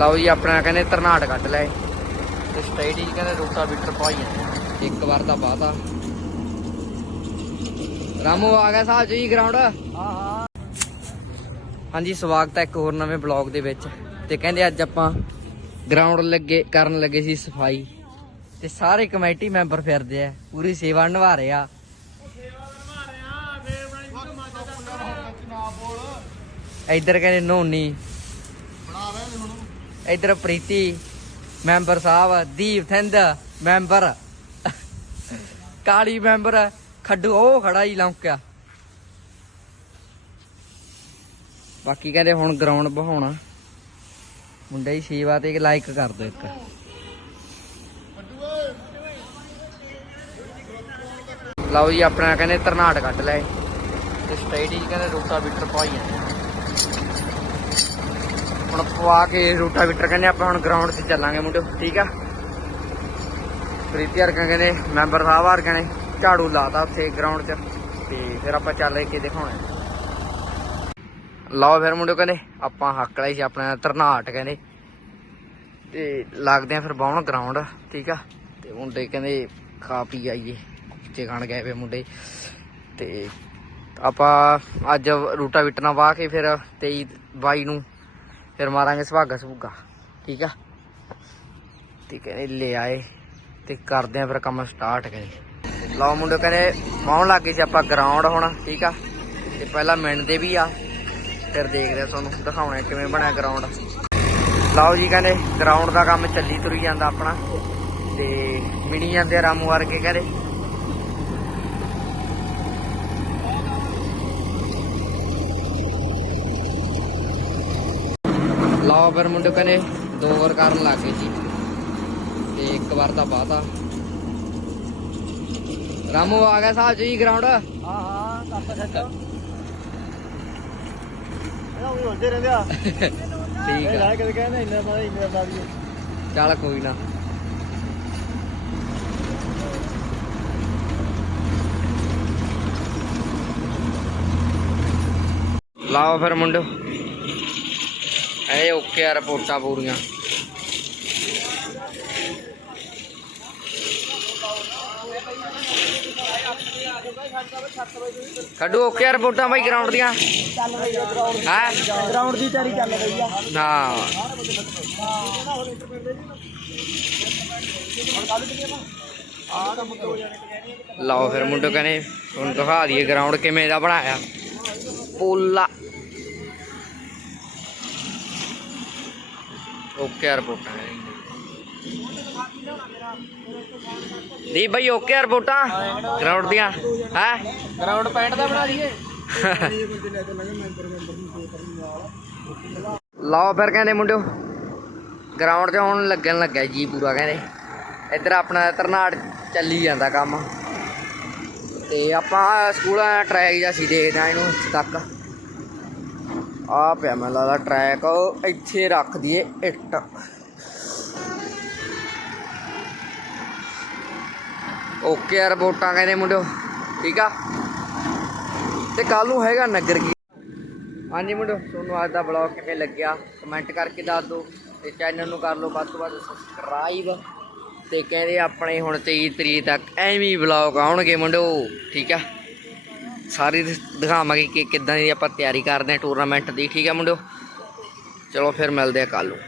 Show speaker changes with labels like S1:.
S1: ਲਓ ਜੀ ਆਪਣਾ ਕਹਿੰਦੇ ਤਰਨਾਟ ਕੱਢ ਲੈ ਤੇ ਸਟੇਟ ਹੀ ਕਹਿੰਦੇ ਰੋਟਾ ਬਿਟਰ ਪਾਈ ਜਾਂਦੇ ਇੱਕ ਵਾਰ ਤਾਂ ਬਾਤਾ ਰਾਮੂ ਆ ਗਿਆ ਸਾਹਿਬ ਜੀ ਗਰਾਊਂਡ
S2: ਹਾਂ ਹਾਂ।
S1: ਹਾਂਜੀ ਸਵਾਗਤ ਹੈ ਇੱਕ ਹੋਰ ਨਵੇਂ ਬਲੌਗ ਦੇ ਵਿੱਚ। ਤੇ ਕਹਿੰਦੇ ਅੱਜ ਆਪਾਂ ਗਰਾਊਂਡ ਲੱਗੇ ਕਰਨ ਲੱਗੇ ਸੀ ਸਫ਼ਾਈ। ਤੇ ਸਾਰੇ ਕਮੇਟੀ ਮੈਂਬਰ ਫਿਰਦੇ ਆ ਪੂਰੀ ਸੇਵਾ ਨਿਭਾ ਰਹੇ ਆ। ਇੱਧਰ ਕਹਿੰਦੇ ਨੋਨੀ ਇੱਧਰ Preeti, member sahib, Deep Thind, member. Kali member, Khaddu, ਉਹ ਖੜਾ ਹੀ ਲੌਂਕਿਆ। ਬਾਕੀ ਕਹਿੰਦੇ ਹੁਣ ਗਰਾਊਂਡ ਬਹਾਉਣਾ। ਮੁੰਡੇ ਦੀ ਸੇਵਾ ਤੇ ਲਾਈਕ ਕਰ ਦਿਓ ਇੱਕ। ਲਓ ਜੀ, ਆਪਣਾ ਕਹਿੰਦੇ ਤਰਨਾਟ ਕੱਢ ਲੈ ਤੇ ਸਟੇਡੀ ਕਹਿੰਦੇ ਰੋਟਾ ਬਿਟਰ ਪਾਈ ਜਾਂਦੇ। ਹੁਣ ਪਵਾ ਕੇ ਰੂਟਾ ਬਿਟਰ ਕਹਿੰਦੇ ਆਪਾਂ ਹੁਣ ਗਰਾਊਂਡ 'ਤੇ ਚੱਲਾਂਗੇ ਮੁੰਡਿਓ, ਠੀਕ ਆ? ਪ੍ਰੀਤੀ ਵਰਗਾ ਕਹਿੰਦੇ, ਮੈਂਬਰ ਸਾਹਿਬ ਵਰਗਾ ਨੇ, ਝਾੜੂ ਲਾਤਾ ਉੱਥੇ ਗਰਾਊਂਡ 'ਚ, ਤੇ ਫਿਰ ਆਪਾਂ ਚੱਲ ਕੇ ਦਿਖਾਉਣਾ ਲਓ ਫਿਰ ਮੁੰਡਿਓ ਕਹਿੰਦੇ, ਆਪਾਂ ਹੱਕ ਲਈ ਸੀ, ਆਪਣਾ ਤਰਨਾਟ ਕਹਿੰਦੇ। ਤੇ ਲੱਗਦੇ ਆ ਫਿਰ ਬਾਉਣ ਗਰਾਊਂਡ ਠੀਕ ਆ? ਤੇ ਮੁੰਡੇ ਕਹਿੰਦੇ, ਖਾ ਪੀ ਆਈਏ ਤੇ ਖਾਣ ਗਏ ਵੇ ਮੁੰਡੇ। ਤੇ ਆਪਾਂ ਅੱਜ ਰੂਟਾ ਵਿਟਣਾ ਵਾਹ ਕੇ ਫਿਰ 23 22 ਨੂੰ ਫਿਰ ਮਾਰਾਂਗੇ ਸੁਹਾਗਾ ਸੁਭਾਗਾ ਠੀਕ ਆ? ਤੇ ਕਹਿੰਦੇ ਲੈ ਆਏ ਤੇ ਕਰਦੇ ਆ ਫਿਰ ਕੰਮ ਸਟਾਰਟ ਕਹਿੰਦੇ। ਲਓ ਮੁੰਡੇ ਕਹਿੰਦੇ ਬਾਉਣ ਲੱਗੇ ਸੀ ਆਪਾਂ ਗਰਾਊਂਡ ਹੁਣ, ਠੀਕ ਆ? ਤੇ ਪਹਿਲਾਂ ਮਿੰਦੇ ਵੀ ਆ, ਫਿਰ ਦੇਖਦੇ ਆ ਤੁਹਾਨੂੰ ਦਿਖਾਉਣਾ ਕਿਵੇਂ ਬਣਿਆ ਗਰਾਊਂਡ ਲਓ ਜੀ ਕਹਿੰਦੇ ਗਰਾਊਂਡ ਦਾ ਕੰਮ ਚੱਲੀ ਤੁਰੀ ਜਾਂਦਾ ਆਪਣਾ, ਤੇ ਮਿਣੀ ਜਾਂਦੇ ਆ ਰਾਮੂ ਵਰਗੇ ਕਹਿੰਦੇ। ਫਿਰ ਮੁੰਡੇ ਕਹਿੰਦੇ ਦੋ ਵਾਰ ਕਰਨ ਲੱਗ ਗਏ ਜੀ। ਤੇ ਇੱਕ ਵਾਰ ਤਾਂ ਬਾਤਾ ਰਾਮੂ ਆ ਗਿਆ ਸਾਹਿਬ ਜੀ ਗਰਾਊਂਡ
S2: ਹਾਂ ਹਾਂ ਕੱਪ ਸੱਚ ਹੁੰਦੇ ਰਹਿੰਦੇ ਆ।
S1: ਠੀਕ ਆ।
S2: ਲੈ ਕੇ ਕਹਿੰਦੇ ਇੰਨਾ ਪਤਾ ਇੰਨਾ ਪਾ ਦਈਏ
S1: ਚੱਲ ਕੋਈ ਨਾ। ਲਾਓ ਫਿਰ ਮੁੰਡੋ ਐ ਓਕੇ ਆ ਰਿਪੋਰਟਾਂ ਪੂਰੀਆਂ। ਕੱਢੋ ਓਕੇ ਆ ਰਿਪੋਰਟਾਂ ਬਾਈ ਗਰਾਊਂਡ ਦੀਆਂ?
S2: ਚੱਲ ਰਹੀ ਗਰਾਊਂਡ
S1: ਹੈ?
S2: ਗਰਾਊਂਡ ਦੀ ਤਿਆਰੀ ਚੱਲ ਰਹੀ ਆ।
S1: ਨਾ ਲਾਓ ਫਿਰ ਮੁੰਡੋ ਕਹਿੰਦੇ ਹੁਣ ਦਿਖਾ ਦਈਏ ਗਰਾਊਂਡ ਕਿਵੇਂ ਦਾ ਬਣਾਇਆ। ਪੋਲਾ। ਓਕੇ ਰਿਪੋਰਟਾਂ ਦੀ ਬਈ ਓਕੇ ਰਿਪੋਰਟਾਂ? ਗਰਾਊਂਡ ਦੀਆਂ ਹੈ?
S2: ਗਰਾਊਂਡ ਪੈਂਟ ਦਾ ਬਣਾ ਦਈਏ
S1: ਲਾਓ ਫਿਰ ਕਹਿੰਦੇ ਮੁੰਡਿਓ ਗਰਾਊਂਡ 'ਚ ਹੁਣ ਲੱਗਣ ਲੱਗਾ ਜੀ ਪੂਰਾ ਕਹਿੰਦੇ। ਇੱਧਰ ਆਪਣਾ ਤਰਨਾੜ ਚੱਲੀ ਜਾਂਦਾ ਕੰਮ। ਤੇ ਆਪਾਂ ਸਕੂਲ ਦਾ ਟਰੈਕ ਜਿਹਾ ਸੀ ਦੇਖਦੇ ਆ ਇਹਨੂੰ ਤੱਕ। ਆ ਪਿਆ ਮੈਨੂੰ ਲੱਗਦਾ ਟਰੈਕ ਇੱਥੇ ਰੱਖ ਦਈਏ ਇੱਟ। ਓਕੇ ਯਾਰ, ਵੋਟਾਂ ਕਹਿੰਦੇ ਮੁੰਡਿਓ, ਠੀਕ ਆ? ਤੇ ਕੱਲ ਨੂੰ ਹੈਗਾ ਨਗਰ ਕੀ? ਹਾਂਜੀ ਮੁੰਡੋ ਤੁਹਾਨੂੰ ਅੱਜ ਦਾ ਬਲੌਗ ਕਿਵੇਂ ਲੱਗਿਆ? ਕਮੈਂਟ ਕਰਕੇ ਦੱਸ ਦਿਓ ਤੇ ਚੈਨਲ ਨੂੰ ਕਰ ਲਓ ਵੱਧ ਤੋਂ ਵੱਧ ਸਬਸਕ੍ਰਾਈਬ ਤੇ ਕਹਿੰਦੇ ਆਪਣੇ ਹੁਣ 23 ਤਰੀਕ ਤੱਕ ਐਵੇਂ ਹੀ ਬਲੌਗ ਆਉਣਗੇ ਮੁੰਡੋ ਠੀਕ ਆ? ਸਾਰੀ ਦਿਖਾਵਾਂਗੇ ਕਿ ਕਿੱਦਾਂ ਦੀ ਆਪਾਂ ਤਿਆਰੀ ਕਰਦੇ ਹਾਂ ਟੂਰਨਾਮੈਂਟ ਦੀ, ਠੀਕ ਹੈ ਮੁੰਡਿਓ? ਚਲੋ ਫਿਰ ਮਿਲਦੇ ਆ ਕੱਲ ਨੂੰ।